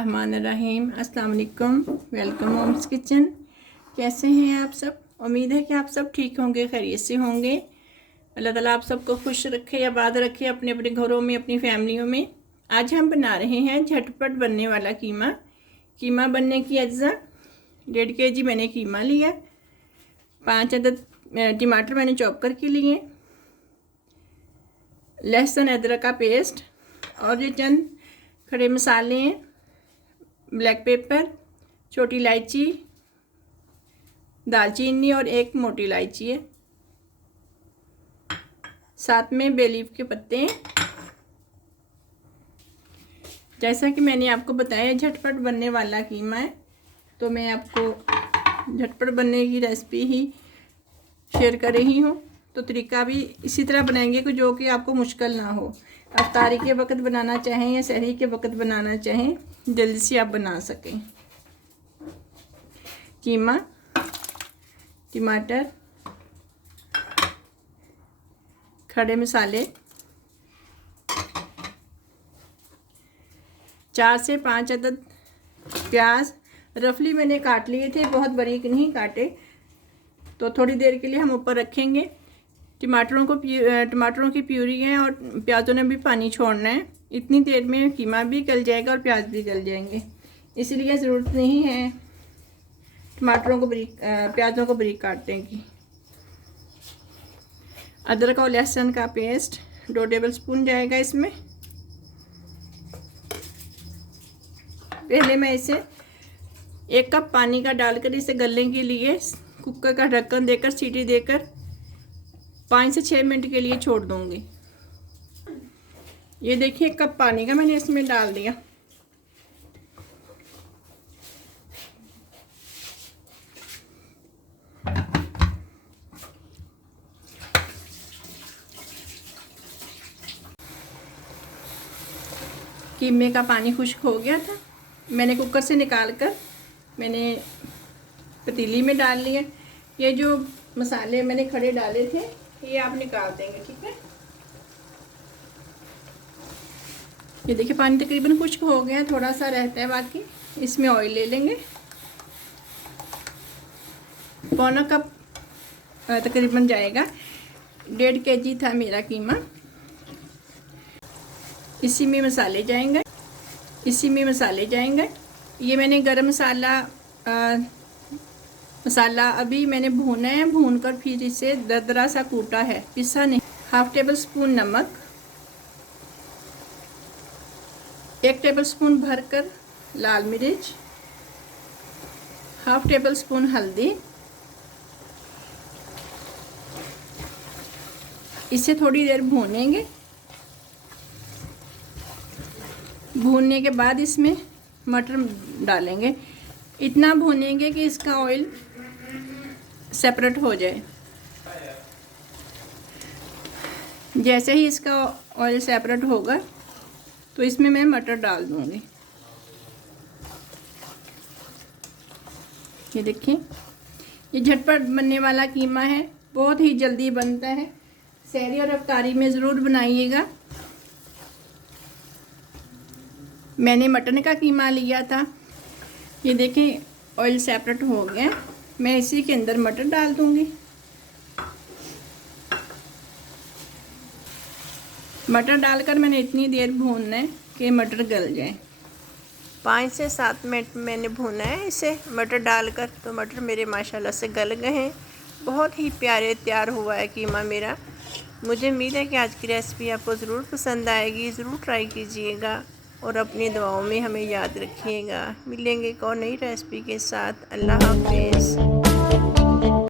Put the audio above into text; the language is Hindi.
बिस्मिल्लाहिर्रहमानिर्रहीम। अस्सलाम वालेकुम। Welcome homes kitchen. कैसे हैं आप सब? उम्मीद है कि आप सब ठीक होंगे, खैरियत से होंगे। अल्लाह ताला आप सबको खुश रखे, आबाद रखे अपने अपने घरों में, अपनी फैमिलियों में। आज हम बना रहे हैं झटपट बनने वाला कीमा। कीमा बनने की अज्जा 1.5 kg मैंने कीमा लिया, 5 अदद टमाटर मैंने चॉप करके लिए, लहसुन अदरक का पेस्ट और ये चंद खड़े मसाले हैं, ब्लैक पेपर, छोटी इलायची, दालचीनी और एक मोटी इलायची है, साथ में बे लीफ के पत्ते हैं। जैसा कि मैंने आपको बताया झटपट बनने वाला कीमा है, तो मैं आपको झटपट बनने की रेसिपी ही शेयर कर रही हूँ। तो तरीका भी इसी तरह बनाएंगे कि जो कि आपको मुश्किल ना हो। अफ्तारी के वक्त बनाना चाहें या सहरी के वक्त बनाना चाहें, जल्दी से आप बना सकें। कीमा, टमाटर, खड़े मसाले, 4 से 5 अदद प्याज रफली मैंने काट लिए थे, बहुत बारीक नहीं काटे। तो थोड़ी देर के लिए हम ऊपर रखेंगे। टमाटरों की प्यूरी है और प्याज़ों ने भी पानी छोड़ना है। इतनी देर में कीमा भी गल जाएगा और प्याज भी गल जाएंगे, इसलिए ज़रूरत नहीं है प्याज़ों को बारीक काटने की। अदरक और लहसुन का पेस्ट 2 टेबलस्पून जाएगा इसमें। पहले मैं इसे 1 कप पानी का डालकर इसे गलने के लिए कुकर का ढक्कन देकर सीटी देकर 5 से 6 मिनट के लिए छोड़ दूंगी। ये देखिए 1 कप पानी का मैंने इसमें डाल दिया। कीमे का पानी खुश्क हो गया था, मैंने कुकर से निकाल कर मैंने पतीली में डाल लिया। ये जो मसाले मैंने खड़े डाले थे ये आप निकाल देंगे, ठीक है। ये देखिए पानी तकरीबन खुश्क हो गया, थोड़ा सा रहता है बाकी। इसमें ऑयल ले लेंगे, 1.25 कप तकरीबन जाएगा। 1.5 kg था मेरा कीमा। इसी में मसाले जाएंगे। ये मैंने गरम मसाला अभी मैंने भूना है, भूनकर फिर इसे दरदरा सा कूटा है, पिसा नहीं। 1/2 टेबलस्पून नमक, 1 टेबलस्पून भरकर लाल मिर्च, 1/2 टेबलस्पून हल्दी। इसे थोड़ी देर भूनेंगे। भूनने के बाद इसमें मटर डालेंगे। इतना भूनेंगे कि इसका ऑयल सेपरेट हो जाए। जैसे ही इसका ऑयल सेपरेट होगा तो इसमें मैं मटर डाल दूंगी। ये देखिए, ये झटपट बनने वाला कीमा है, बहुत ही जल्दी बनता है। सहरी और अफ्तारी में ज़रूर बनाइएगा। मैंने मटन का कीमा लिया था। ये देखें ऑयल सेपरेट हो गया, मैं इसी के अंदर मटर डाल दूंगी। मटर डालकर मैंने इतनी देर भूनना है कि मटर गल जाए। 5 से 7 मिनट मैंने भूना है इसे मटर डालकर। तो मटर मेरे माशाल्लाह से गल गए हैं, बहुत ही प्यारे तैयार हुआ है कीमा मेरा। मुझे उम्मीद है कि आज की रेसिपी आपको ज़रूर पसंद आएगी, ज़रूर ट्राई कीजिएगा और अपनी दुआओं में हमें याद रखिएगा। मिलेंगे एक और नई रेसिपी के साथ। अल्लाह हाफ़िज़।